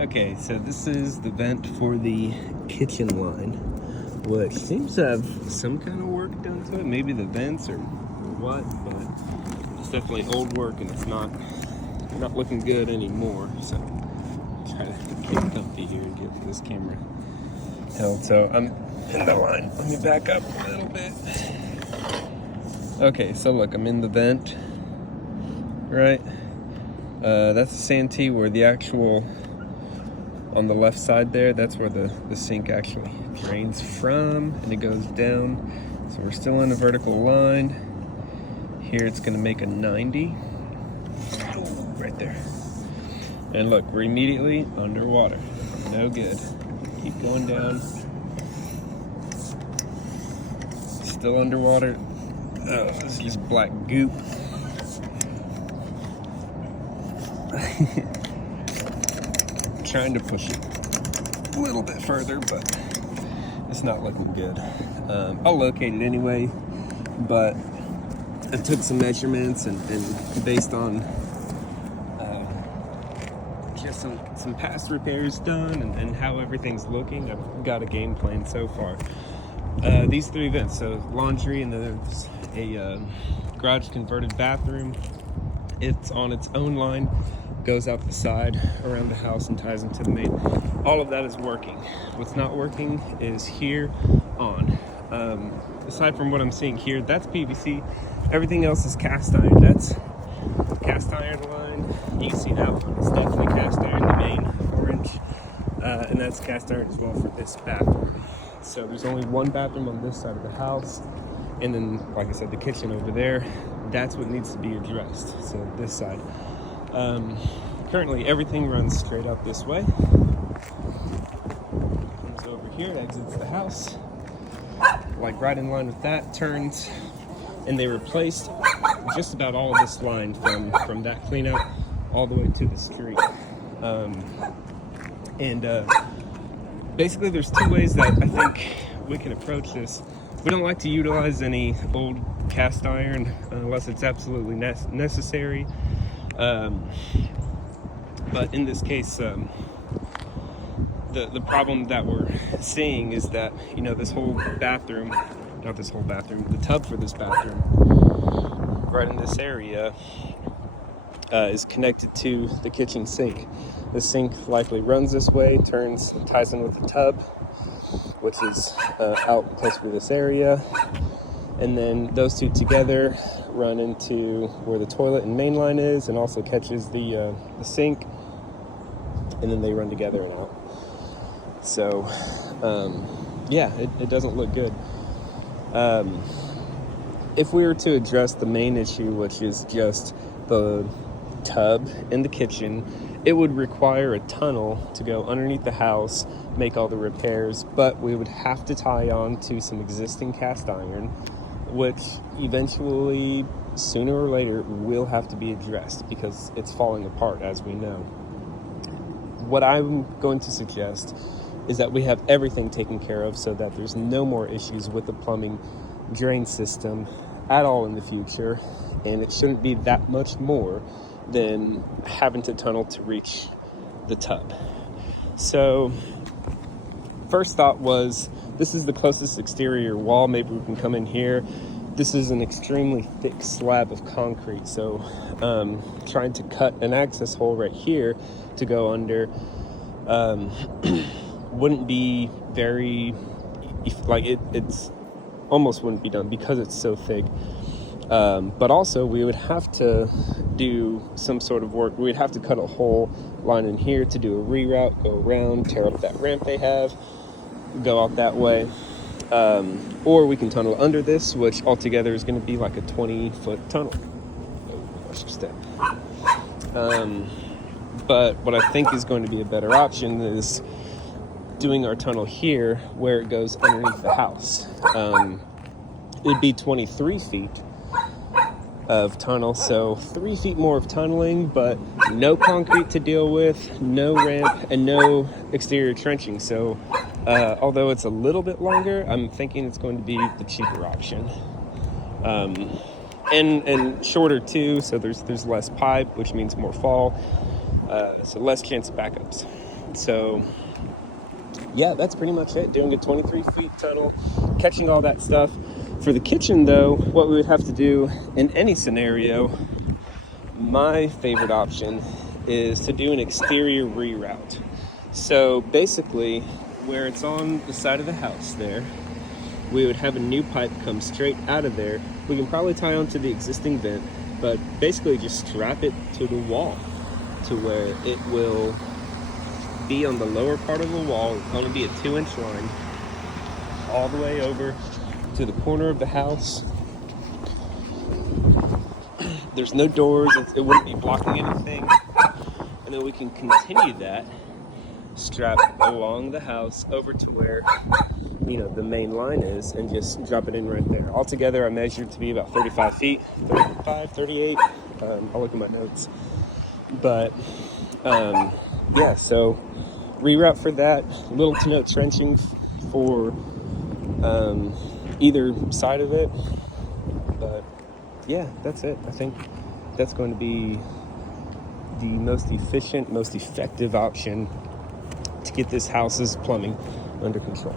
Okay, so this is the vent for the kitchen line, which seems to have some kind of work done to it. Maybe the vents or what, but it's definitely old work and it's not looking good anymore. So try to get comfy here and get this camera held. So I'm in the line. Let me back up a little bit. Okay, so look, I'm in the vent, right? That's the Santee where the actual, on the left side there, that's where the sink actually drains from, and it goes down. So we're still in a vertical line. Here it's gonna make a 90. Oh, right there. And look, we're immediately underwater. No good. Keep going down. Still underwater. Oh, this is just black goop. Trying to push it a little bit further, but it's not looking good. I'll locate it anyway, but I took some measurements and based on just some past repairs done and how everything's looking, I've got a game plan so far. These three vents, so laundry, and then there's a garage converted bathroom. It's on its own line, goes out the side around the house and ties into the main. All of that is working. What's not working is here on. Aside from what I'm seeing here, that's PVC. Everything else is cast iron. That's cast iron line. You can see that one. It's definitely cast iron, the main orange. And that's cast iron as well for this bathroom. So there's only one bathroom on this side of the house. And then, like I said, the kitchen over there, that's what needs to be addressed. So this side. Currently everything runs straight out this way. Comes over here, exits the house. Like right in line with that, turns, and they replaced just about all of this line from that clean out all the way to the street. Basically there's two ways that I think we can approach this. We don't like to utilize any old cast iron unless it's absolutely necessary. But in this case, the problem that we're seeing is that, you know, this whole bathroom, not this whole bathroom, the tub for this bathroom, right in this area, is connected to the kitchen sink. The sink likely runs this way, turns, ties in with the tub, which is out close to this area. And then those two together run into where the toilet and main line is, and also catches the sink, and then they run together and out. So, yeah, it doesn't look good. If we were to address the main issue, which is just the tub in the kitchen, it would require a tunnel to go underneath the house, make all the repairs, but we would have to tie on to some existing cast iron, which eventually, sooner or later, will have to be addressed because it's falling apart, as we know. What I'm going to suggest is that we have everything taken care of so that there's no more issues with the plumbing drain system at all in the future, and it shouldn't be that much more than having to tunnel to reach the tub. So, first thought was, this is the closest exterior wall. Maybe we can come in here. This is an extremely thick slab of concrete, so trying to cut an access hole right here to go under wouldn't be very, like it's almost wouldn't be done because it's so thick. But also we would have to do some sort of work. We'd have to cut a hole line in here to do a reroute, go around, tear up that ramp they have, go out that way. Or we can tunnel under this, which altogether is going to be like a 20-foot tunnel. Watch your step. But what I think is going to be a better option is doing our tunnel here where it goes underneath the house. It'd be 23 feet of tunnel, so 3 feet more of tunneling, but no concrete to deal with, no ramp, and no exterior trenching. So although it's a little bit longer, I'm thinking it's going to be the cheaper option. And shorter too, so there's less pipe, which means more fall, so less chance of backups. So yeah, that's pretty much it. Doing a 23-feet tunnel, catching all that stuff. For the kitchen though, what we would have to do in any scenario, my favorite option is to do an exterior reroute. So basically, where it's on the side of the house there, we would have a new pipe come straight out of there. We can probably tie onto the existing vent, but basically just strap it to the wall to where it will be on the lower part of the wall. It's going to be a 2-inch line all the way over to the corner of the house. There's no doors, it wouldn't be blocking anything. And then we can continue that strap along the house over to where the main line is, and just drop it in right there. Altogether I measured to be about 35 feet, 35, 38. I'll look at my notes. But yeah, so reroute for that, little to no trenching for either side of it. But yeah, that's it. I think that's going to be the most efficient, most effective option to get this house's plumbing under control.